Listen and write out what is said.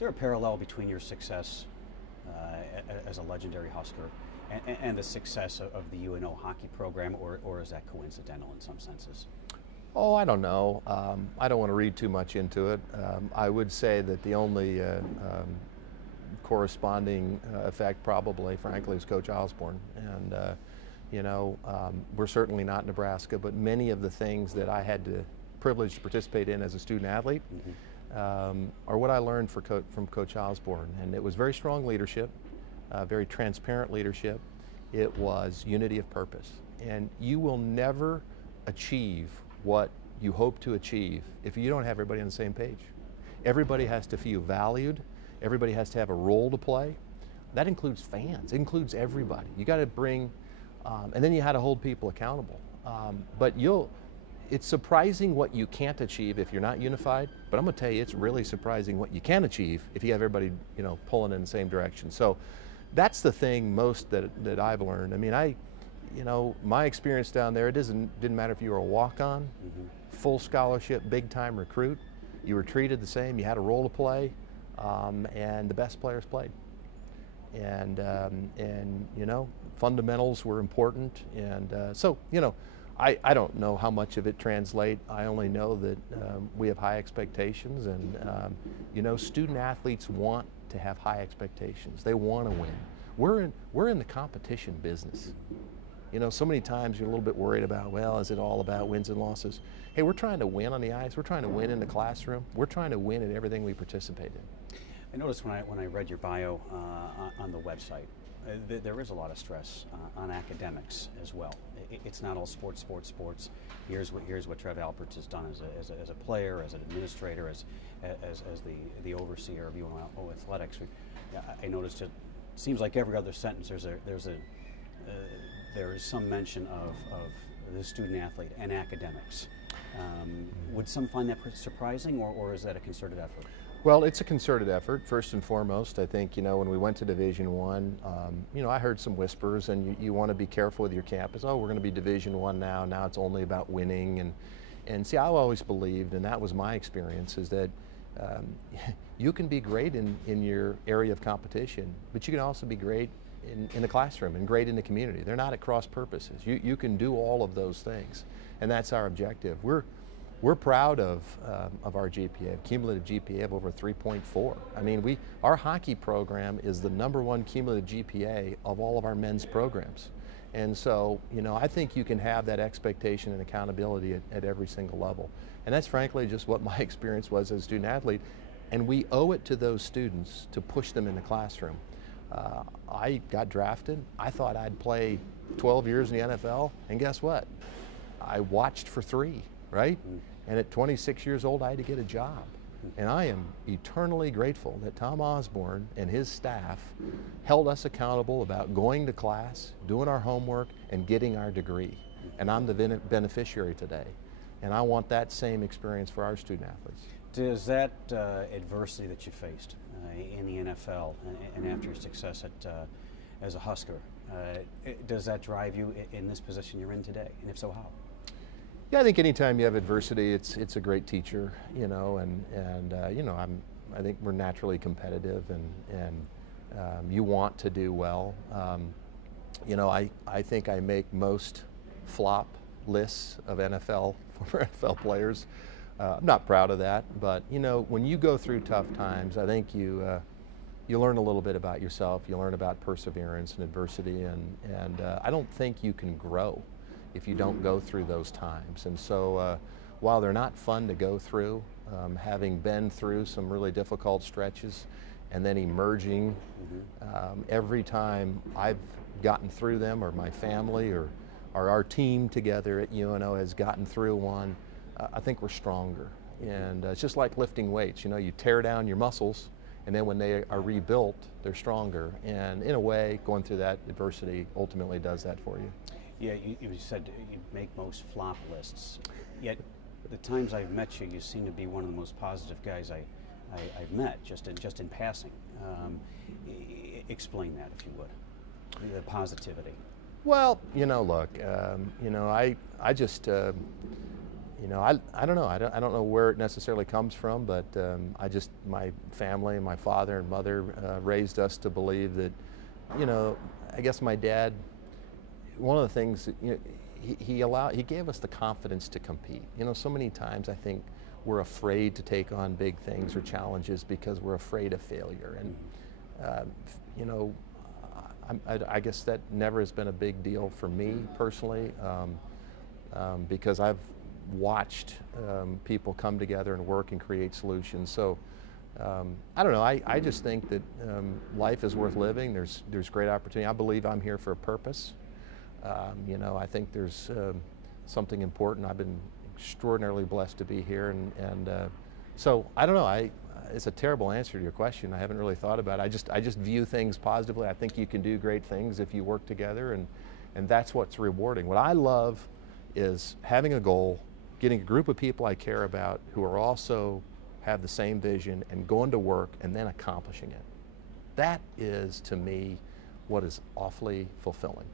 there a parallel between your success as a legendary Husker and the success of the UNO hockey program, or is that coincidental in some senses? Oh, I don't know. I don't want to read too much into it. I would say that the only corresponding effect probably, frankly, is Coach Osborne. And, you know, we're certainly not Nebraska, but many of the things that I had the privilege to participate in as a student athlete are what I learned from Coach Osborne. And it was very strong leadership, very transparent leadership. It was unity of purpose. And you will never achieve what you hope to achieve if you don't have everybody on the same page. Everybody has to feel valued. Everybody has to have a role to play. That includes fans. It includes everybody. You got to bring, and then you had to hold people accountable. But it's surprising what you can't achieve if you're not unified. But I'm going to tell you, it's really surprising what you can achieve if you have everybody, you know, pulling in the same direction. So that's the thing most that I've learned. I mean, you know, my experience down there, it didn't matter if you were a walk-on, full scholarship, big-time recruit. You were treated the same. You had a role to play, and the best players played. And you know, fundamentals were important. And so, you know, I don't know how much of it translate. I only know that we have high expectations, and you know, student athletes want to have high expectations. They want to win. We're in the competition business. You know, so many times you're a little bit worried about, well, is it all about wins and losses? Hey, we're trying to win on the ice. We're trying to win in the classroom. We're trying to win in everything we participate in. I noticed when I read your bio on the website, there is a lot of stress on academics as well. It's not all sports. Here's what Trev Alberts has done as a player, as an administrator, as the overseer of UNO athletics. I noticed it seems like every other sentence there is some mention of the student athlete and academics. Would some find that surprising, or is that a concerted effort? Well, it's a concerted effort, first and foremost. I think, you know, when we went to Division I, you know, I heard some whispers, and you want to be careful with your campus. Oh, we're going to be Division I now. Now it's only about winning. And see, I've always believed, and that was my experience, is that you can be great in your area of competition, but you can also be great in the classroom and great in the community. They're not at cross purposes. You can do all of those things, and that's our objective. We're proud of our GPA, cumulative GPA of over 3.4. I mean, our hockey program is the #1 cumulative GPA of all of our men's programs. And so, you know, I think you can have that expectation and accountability at every single level. And that's frankly just what my experience was as a student athlete. And we owe it to those students to push them in the classroom. I got drafted. I thought I'd play 12 years in the NFL, and guess what? I watched for 3, right? And at 26 years old, I had to get a job. And I am eternally grateful that Tom Osborne and his staff held us accountable about going to class, doing our homework, and getting our degree. And I'm the beneficiary today. And I want that same experience for our student athletes. Does that adversity that you faced in the NFL and after your success as a Husker, does that drive you in this position you're in today? And if so, how? Yeah, I think anytime you have adversity, it's a great teacher, you know, and you know, I think we're naturally competitive, and you want to do well. You know, I think I make most flop lists of NFL former NFL players. I'm not proud of that, but you know, when you go through tough times, I think you learn a little bit about yourself. You learn about perseverance and adversity, and I don't think you can grow if you don't go through those times. And so while they're not fun to go through, having been through some really difficult stretches and then emerging, every time I've gotten through them, or my family or our team together at UNO has gotten through one, I think we're stronger. And it's just like lifting weights. You know, you tear down your muscles, and then when they are rebuilt, they're stronger. And in a way, going through that adversity ultimately does that for you. Yeah, you said you make most flop lists, yet the times I've met you, you seem to be one of the most positive guys I've met, just in passing. Explain that, if you would, the positivity. Well, you know, look, you know, I just, You know, I don't know. I don't know where it necessarily comes from, but my family, my father and mother raised us to believe that, you know, I guess my dad, one of the things that, you know, he gave us the confidence to compete. You know, so many times I think we're afraid to take on big things or challenges because we're afraid of failure. And, you know, I guess that never has been a big deal for me personally, because I've watched people come together and work and create solutions. So I don't know, I just think that life is worth living. There's great opportunity. I believe I'm here for a purpose. You know, I think there's something important. I've been extraordinarily blessed to be here, and so I don't know. It's a terrible answer to your question. I haven't really thought about it. I just view things positively. I think you can do great things if you work together, and that's what's rewarding. What I love is having a goal, getting a group of people I care about who are also have the same vision, and going to work and then accomplishing it. That is, to me, what is awfully fulfilling.